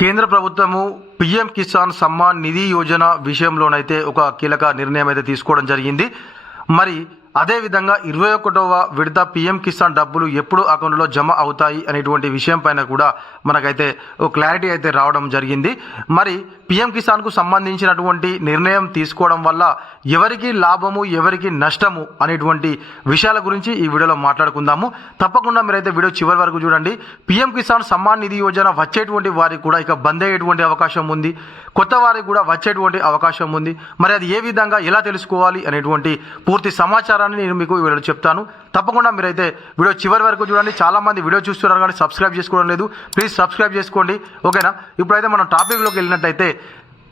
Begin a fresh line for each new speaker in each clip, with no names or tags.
కేంద్ర ప్రభుత్వము పిఎం కిసాన్ సమ్మాన్ నిధి యోజన విషయంలోనైతే ఒక కీలక నిర్ణయం అయితే తీసుకోవడం జరిగింది. మరి అదేవిధంగా ఇరవై ఒకటవ విడత పిఎం కిసాన్ డబ్బులు ఎప్పుడు అకౌంట్లో జమ అవుతాయి అనేటువంటి విషయం పైన కూడా మనకైతే ఒక క్లారిటీ అయితే రావడం జరిగింది. మరి పిఎం కిసాన్కు సంబంధించినటువంటి నిర్ణయం తీసుకోవడం వల్ల ఎవరికి లాభము ఎవరికి నష్టము అనేటువంటి విషయాల గురించి ఈ వీడియోలో మాట్లాడుకుందాము. తప్పకుండా మీరైతే వీడియో చివరి వరకు చూడండి. పిఎం కిసాన్ సమ్మాన్ నిధి యోజన వచ్చేటువంటి వారికి కూడా ఇక బంద్ అయ్యేటువంటి అవకాశం ఉంది. కొత్త వారికి కూడా వచ్చేటువంటి అవకాశం ఉంది. మరి అది ఏ విధంగా ఎలా తెలుసుకోవాలి అనేటువంటి పూర్తి సమాచారాన్ని నేను మీకు వీడియో చెప్తాను. తప్పకుండా మీరైతే వీడియో చివరి వరకు చూడండి. చాలా మంది వీడియో చూస్తున్నారు కానీ సబ్స్క్రైబ్ చేసుకోవడం లేదు. ప్లీజ్ సబ్స్క్రైబ్ చేసుకోండి. ఓకేనా? ఇప్పుడైతే మనం టాపిక్లోకి వెళ్ళినట్టయితే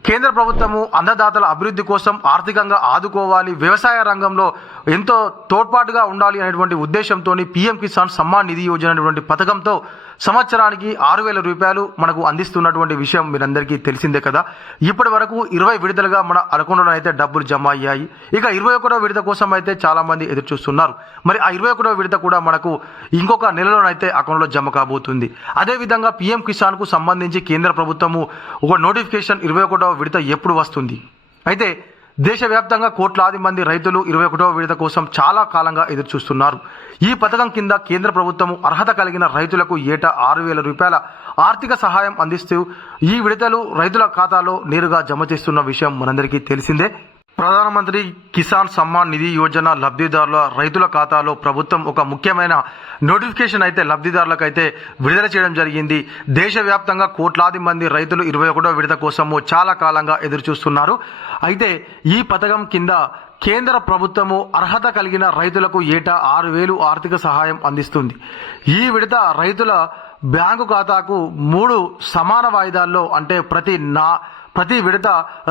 కేంద్ర ప్రభుత్వము అన్నదాతల అభివృద్ధి కోసం ఆర్థికంగా ఆదుకోవాలి వ్యవసాయ రంగంలో ఎంతో తోడ్పాటుగా ఉండాలి అనేటువంటి ఉద్దేశంతో పీఎం కిసాన్ సమ్మాన్ నిధి యోజన అనేటువంటి పథకంతో సంవత్సరానికి ఆరు వేల రూపాయలు మనకు అందిస్తున్నటువంటి విషయం మీరందరికీ తెలిసిందే కదా. ఇప్పటి వరకు ఇరవై విడుదలగా మన అరకొండలో అయితే డబ్బులు జమ అయ్యాయి. ఇక ఇరవై ఒకటో విడత కోసం అయితే చాలామంది ఎదురు చూస్తున్నారు. మరి ఆ ఇరవై ఒకటో విడత కూడా మనకు ఇంకొక నెలలోనైతే అకౌంట్లో జమ కాబోతుంది. అదేవిధంగా పీఎం కిసాన్కు సంబంధించి కేంద్ర ప్రభుత్వము ఒక నోటిఫికేషన్ ఇరవై ఒకటో విడత ఎప్పుడు వస్తుంది? అయితే దేశవ్యాప్తంగా కోట్లాది మంది రైతులు ఇరవై ఒకటవ విడత కోసం చాలా కాలంగా ఎదురుచూస్తున్నారు. ఈ పథకం కింద కేంద్ర ప్రభుత్వం అర్హత కలిగిన రైతులకు ఏటా ఆరు వేల రూపాయల ఆర్థిక సహాయం అందిస్తూ ఈ విడతలు రైతుల ఖాతాలో నేరుగా జమ చేస్తున్న విషయం మనందరికీ తెలిసిందే. ప్రధానమంత్రి కిసాన్ సమ్మాన్ నిధి యోజన లబ్ధిదారుల రైతుల ఖాతాలో ప్రభుత్వం ఒక ముఖ్యమైన నోటిఫికేషన్ అయితే లబ్ధిదారులకు అయితే విడుదల చేయడం జరిగింది. దేశవ్యాప్తంగా కోట్లాది మంది రైతులు ఇరవై ఒకటో విడత కోసము చాలా కాలంగా ఎదురుచూస్తున్నారు. అయితే ఈ పథకం కింద కేంద్ర ప్రభుత్వము అర్హత కలిగిన రైతులకు ఏటా ఆరు వేలు ఆర్థిక సహాయం అందిస్తుంది. ఈ విడత రైతుల బ్యాంకు ఖాతాకు మూడు సమాన వాయిదాల్లో అంటే ప్రతి నా ప్రతి విడత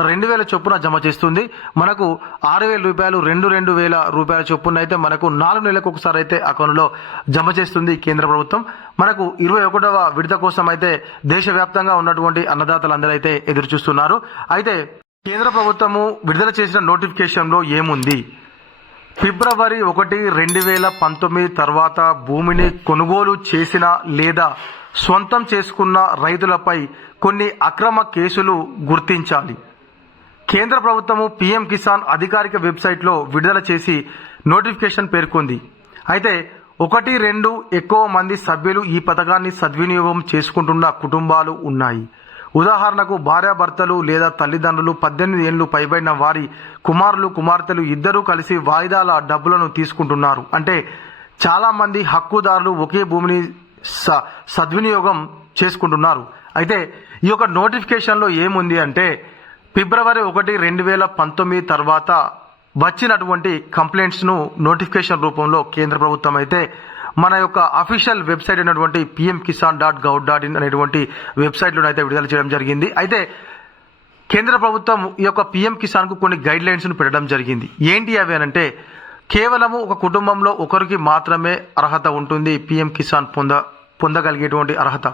రెండు వేల చొప్పున జమ చేస్తుంది. మనకు ఆరు వేల రూపాయలు రెండు రెండు వేల రూపాయల చొప్పున అయితే మనకు నాలుగు నెలలకు ఒకసారి అయితే అకౌంట్లో జమ చేస్తుంది కేంద్ర ప్రభుత్వం. మనకు ఇరవై ఒకటవ విడత కోసం అయితే దేశవ్యాప్తంగా ఉన్నటువంటి అన్నదాతలందరూ అయితే ఎదురు చూస్తున్నారు. అయితే కేంద్ర ప్రభుత్వము విడుదల చేసిన నోటిఫికేషన్లో ఏముంది? ఫిబ్రవరి ఒకటి రెండు వేల పంతొమ్మిది తర్వాత భూమిని కొనుగోలు చేసిన లేదా సొంతం చేసుకున్న రైతులపై కొన్ని అక్రమ కేసులు గుర్తించాలి. కేంద్ర ప్రభుత్వము పీఎం కిసాన్ అధికారిక వెబ్సైట్లో విడుదల చేసి నోటిఫికేషన్ పేర్కొంది. అయితే ఒకటి రెండు ఎక్కువ మంది సభ్యులు ఈ పథకాన్ని సద్వినియోగం చేసుకుంటున్న కుటుంబాలు ఉన్నాయి. ఉదాహరణకు భార్యాభర్తలు లేదా తల్లిదండ్రులు పద్దెనిమిది ఏళ్ళు పైబడిన వారి కుమారులు కుమార్తెలు ఇద్దరూ కలిసి వాయిదాల డబ్బులను తీసుకుంటున్నారు. అంటే చాలామంది హక్కుదారులు ఒకే భూమిని స సద్వినియోగం చేసుకుంటున్నారు. అయితే ఈ యొక్క నోటిఫికేషన్లో ఏముంది అంటే ఫిబ్రవరి ఒకటి రెండు వేల పంతొమ్మిది తర్వాత వచ్చినటువంటి కంప్లైంట్స్ను నోటిఫికేషన్ రూపంలో కేంద్ర ప్రభుత్వం అయితే మన యొక్క అఫీషియల్ వెబ్సైట్ అయినటువంటి PM Kisan dot gov dot in అనేటువంటి వెబ్సైట్లో అయితే విడుదల చేయడం జరిగింది. అయితే కేంద్ర ప్రభుత్వం ఈ యొక్క పిఎం కిసాన్కు కొన్ని గైడ్ లైన్స్ను పెట్టడం జరిగింది. ఏంటి అవి అని అంటే కేవలము ఒక కుటుంబంలో ఒకరికి మాత్రమే అర్హత ఉంటుంది పిఎం కిసాన్ పొంద పొందగలిగేటువంటి అర్హత.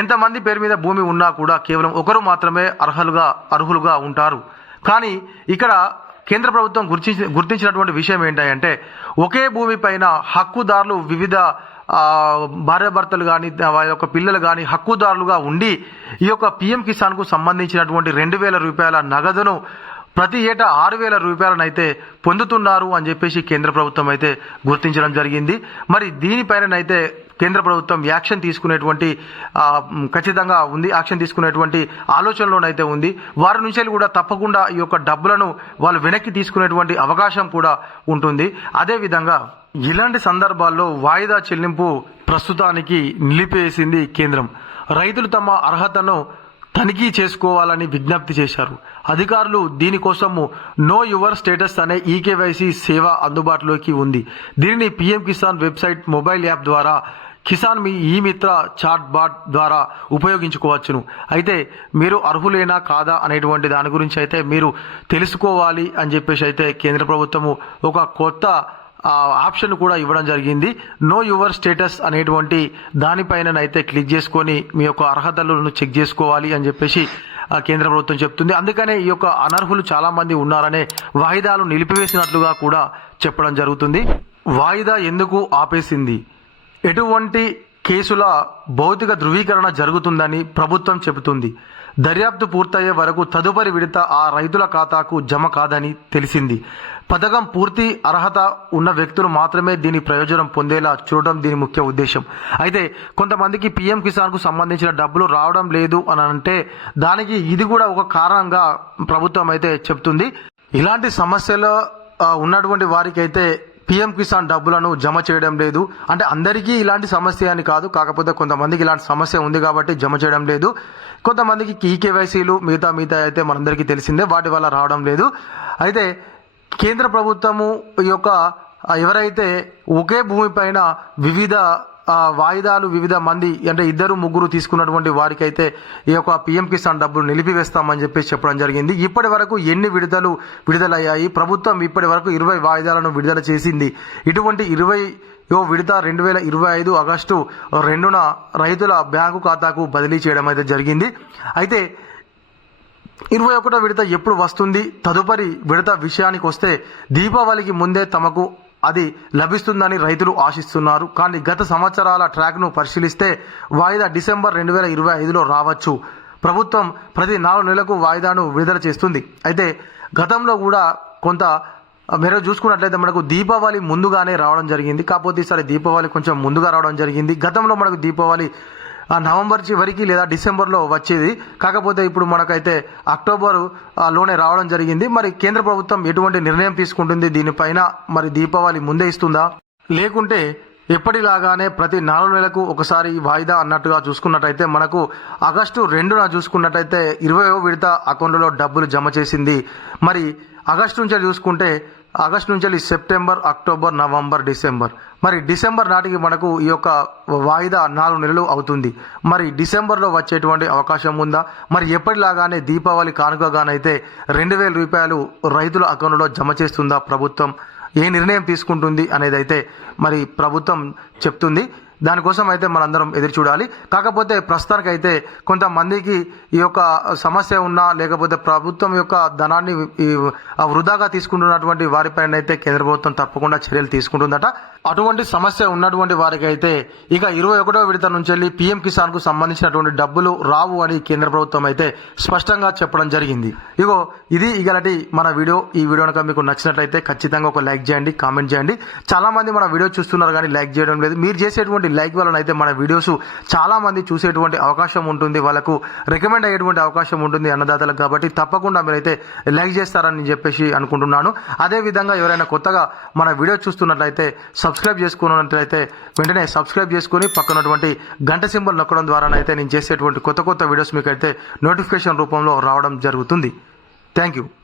ఎంతమంది పేరు మీద భూమి ఉన్నా కూడా కేవలం ఒకరు మాత్రమే అర్హులుగా అర్హులుగా ఉంటారు. కానీ ఇక్కడ కేంద్ర ప్రభుత్వం గుర్తించి గుర్తించినటువంటి విషయం ఏంటంటే ఒకే భూమి పైన హక్కుదారులు వివిధ భార్యాభర్తలు కానీ వారి యొక్క పిల్లలు కానీ హక్కుదారులుగా ఉండి ఈ యొక్క పిఎం కిసాన్కు సంబంధించినటువంటి రెండు వేల రూపాయల నగదును ప్రతి ఏటా ఆరు వేల రూపాయలను అయితే పొందుతున్నారు అని చెప్పేసి కేంద్ర ప్రభుత్వం అయితే గుర్తించడం జరిగింది. మరి దీనిపైననైతే కేంద్ర ప్రభుత్వం యాక్షన్ తీసుకునేటువంటి ఖచ్చితంగా ఉంది. యాక్షన్ తీసుకునేటువంటి ఆలోచనలోనైతే ఉంది. వారి నుంచి కూడా తప్పకుండా ఈ యొక్క డబ్బులను వాళ్ళు వెనక్కి తీసుకునేటువంటి అవకాశం కూడా ఉంటుంది. అదేవిధంగా ఇలాంటి సందర్భాల్లో వాయిదా చెల్లింపు ప్రస్తుతానికి నిలిపేసింది కేంద్రం. రైతులు తమ అర్హతను తనిఖీ చేసుకోవాలని విజ్ఞప్తి చేశారు. అధికారులు దీనికోసము నో యువర్ స్టేటస్ అనే ఈకేవైసీ సేవ అందుబాటులోకి ఉంది. దీనిని PM Kisan website mobile app ద్వారా కిసాన్ మీ ఈ మిత్ర చాట్ బాట్ ద్వారా ఉపయోగించుకోవచ్చును. అయితే మీరు అర్హులేనా కాదా అనేటువంటి దాని గురించి అయితే మీరు తెలుసుకోవాలి అని చెప్పేసి అయితే కేంద్ర ప్రభుత్వము ఒక కొత్త ఆప్షన్ కూడా ఇవ్వడం జరిగింది. నో యువర్ స్టేటస్ అనేటువంటి దానిపైననైతే క్లిక్ చేసుకొని మీ యొక్క అర్హతలను చెక్ చేసుకోవాలి అని చెప్పేసి కేంద్ర ప్రభుత్వం చెప్తుంది. అందుకనే ఈ యొక్క అనర్హులు చాలామంది ఉన్నారనే వాయిదాలు నిలిపివేసినట్లుగా కూడా చెప్పడం జరుగుతుంది. వాయిదా ఎందుకు ఆపేసింది? ఎటువంటి కేసుల భౌతిక ధృవీకరణ జరుగుతుందని ప్రభుత్వం చెబుతుంది. దర్యాప్తు పూర్తయ్యే వరకు తదుపరి విడత ఆ రైతుల ఖాతాకు జమ కాదని తెలిసింది. పథకం పూర్తి అర్హత ఉన్న వ్యక్తులు మాత్రమే దీని ప్రయోజనం పొందేలా చూడడం దీని ముఖ్య ఉద్దేశం. అయితే కొంతమందికి పీఎం కిసాన్కు సంబంధించిన డబ్బులు రావడం లేదు అని అంటే దానికి ఇది కూడా ఒక కారణంగా ప్రభుత్వం అయితే చెప్తుంది ఇలాంటి సమస్యలు ఉన్నటువంటి వారికైతే పిఎం కిసాన్ డబ్బులను జమ చేయడం లేదు. అంటే అందరికీ ఇలాంటి సమస్య అని కాదు కాకపోతే కొంతమందికి ఇలాంటి సమస్య ఉంది కాబట్టి జమ చేయడం లేదు. కొంతమందికి ఈ కేవైసీలు మిగతా మిగతా అయితే మనందరికీ తెలిసిందే వాటి వల్ల రావడం లేదు. అయితే కేంద్ర ప్రభుత్వము ఈ యొక్క ఎవరైతే ఒకే భూమి పైన వివిధ వాయిదాలు వివిధ మంది అంటే ఇద్దరు ముగ్గురు తీసుకున్నటువంటి వారికైతే ఈ యొక్క పిఎం కిసాన్ డబ్బులు నిలిపివేస్తామని చెప్పేసి చెప్పడం జరిగింది. ఇప్పటి వరకు ఎన్ని విడుదలు విడుదలయ్యాయి? ప్రభుత్వం ఇప్పటి వరకు ఇరవై వాయిదాలను విడుదల చేసింది. ఇటువంటి ఇరవై యో విడత రెండు వేల ఇరవై ఐదు ఆగస్టు రెండున రైతుల బ్యాంకు ఖాతాకు బదిలీ చేయడం అయితే జరిగింది. అయితే ఇరవై ఒకటో విడత ఎప్పుడు వస్తుంది? తదుపరి విడత విషయానికి వస్తే దీపావళికి ముందే తమకు అది లభిస్తుందని రైతులు ఆశిస్తున్నారు. కానీ గత సంవత్సరాల ట్రాక్ను పరిశీలిస్తే వాయిదా డిసెంబర్ రెండు వేల ఇరవై ఐదులో రావచ్చు. ప్రభుత్వం ప్రతి నాలుగు నెలలకు వాయిదాను విడుదల చేస్తుంది. అయితే గతంలో కూడా కొంత మీరు చూసుకున్నట్లయితే మనకు దీపావళి ముందుగానే రావడం జరిగింది. కాకపోతే ఈసారి దీపావళి కొంచెం ముందుగా రావడం జరిగింది. గతంలో మనకు దీపావళి ఆ నవంబర్ చివరికి లేదా డిసెంబర్లో వచ్చేది. కాకపోతే ఇప్పుడు మనకైతే అక్టోబర్లోనే రావడం జరిగింది. మరి కేంద్ర ప్రభుత్వం ఎటువంటి నిర్ణయం తీసుకుంటుంది? దీనిపైన మరి దీపావళి ముందే ఇస్తుందా? లేకుంటే ఎప్పటిలాగానే ప్రతి నాలుగు నెలలకు ఒకసారి వాయిదా అన్నట్టుగా చూసుకున్నట్టయితే మనకు ఆగస్టు రెండున చూసుకున్నట్టయితే ఇరవై విడత అకౌంట్లో డబ్బులు జమ చేసింది. మరి ఆగస్టు నుంచి చూసుకుంటే ఆగస్టు నుంచి సెప్టెంబర్ అక్టోబర్ నవంబర్ డిసెంబర్. మరి డిసెంబర్ నాటికి మనకు ఈ యొక్క వాయిదా నాలుగు నెలలు అవుతుంది. మరి డిసెంబర్లో వచ్చేటువంటి అవకాశం ఉందా? మరి ఎప్పటిలాగానే దీపావళి కానుకగానైతే రెండు వేల రూపాయలు రైతుల అకౌంట్లో జమ చేస్తుందా ప్రభుత్వం? ఏ నిర్ణయం తీసుకుంటుంది అనేది అయితే మరి ప్రభుత్వం చెప్తుంది. దానికోసం అయితే మనందరం ఎదురు చూడాలి. కాకపోతే ప్రస్తుతానికి అయితే కొంతమందికి ఈ యొక్క సమస్య ఉన్నా లేకపోతే ప్రభుత్వం యొక్క ధనాన్ని ఈ ఆ వృధాగా తీసుకుంటున్నటువంటి వారిపైన అయితే కేంద్ర ప్రభుత్వం తప్పకుండా చర్యలు తీసుకుంటుందట. అటువంటి సమస్య ఉన్నటువంటి వారికి అయితే ఇక ఇరవై ఒకటో విడత నుంచి వెళ్ళి పీఎం కిసాన్కు సంబంధించినటువంటి డబ్బులు రావు అని కేంద్ర ప్రభుత్వం అయితే స్పష్టంగా చెప్పడం జరిగింది. ఇగో ఇది ఇగలటి మన వీడియో. ఈ వీడియో కనుక మీకు నచ్చినట్లయితే ఖచ్చితంగా ఒక లైక్ చేయండి కామెంట్ చేయండి. చాలా మంది మన వీడియో చూస్తున్నారు కానీ లైక్ చేయడం లేదు. మీరు చేసేటువంటి లైక్ వలన అయితే మన వీడియోస్ చాలా మంది చూసేటువంటి అవకాశం ఉంటుంది. వాళ్ళకు రికమెండ్ అయ్యేటువంటి అవకాశం ఉంటుంది అన్నదాతలకు కాబట్టి తప్పకుండా మీరైతే లైక్ చేస్తారని చెప్పేసి అనుకుంటున్నాను. అదే విధంగా ఎవరైనా కొత్తగా మన వీడియో చూస్తున్నట్లయితే సబ్ సబ్స్క్రైబ్ చేసుకున్నట్లయితే వెంటనే సబ్స్క్రైబ్ చేసుకుని పక్కనటువంటి గంట సింబల్ నొక్కడం ద్వారానైతే నేను చేసేటువంటి కొత్త కొత్త వీడియోస్ మీకు అయితే నోటిఫికేషన్ రూపంలో రావడం జరుగుతుంది. Thank you.